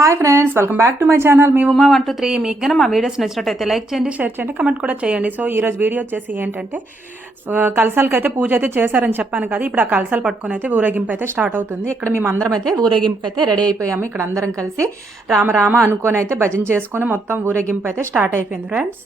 Hi friends welcome back to my channel me Uma one two three మీకు గన మా videos నచ్చినట్టయితే లైక్ చేయండి షేర్ చేయండి కమెంట్ కూడా చేయండి. సో ఈరోజు వీడియో వచ్చేసి ఏంటంటే ఆ, కలసాలకి అయితే పూజ అయితే చేశారని చెప్పాను కదా ఇప్పుడు ఆ కలసాలు పట్టుకొని అయితే ఊరేగింపు అయితే స్టార్ట్ అవుతుంది. ఇక్కడ మేము అందరం అయితే ఊరేగింపు అయితే రెడీ అయిపోయాము. ఇక్కడ అందరం కలిసి రామ రామ అనుకొని అయితే భజన చేసుకొని మొత్తం ఊరేగింపు అయితే స్టార్ట్ అయిపోయింది friends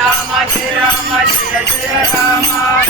Rama, Jai Rama, Jai Jai Rama.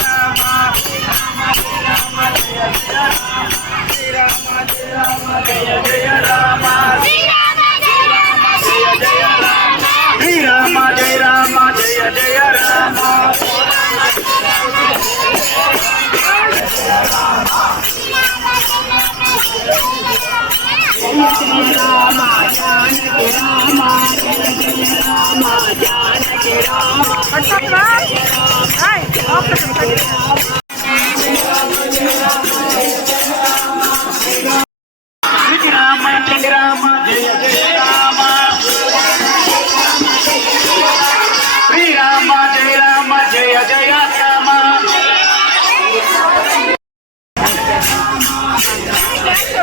Srirama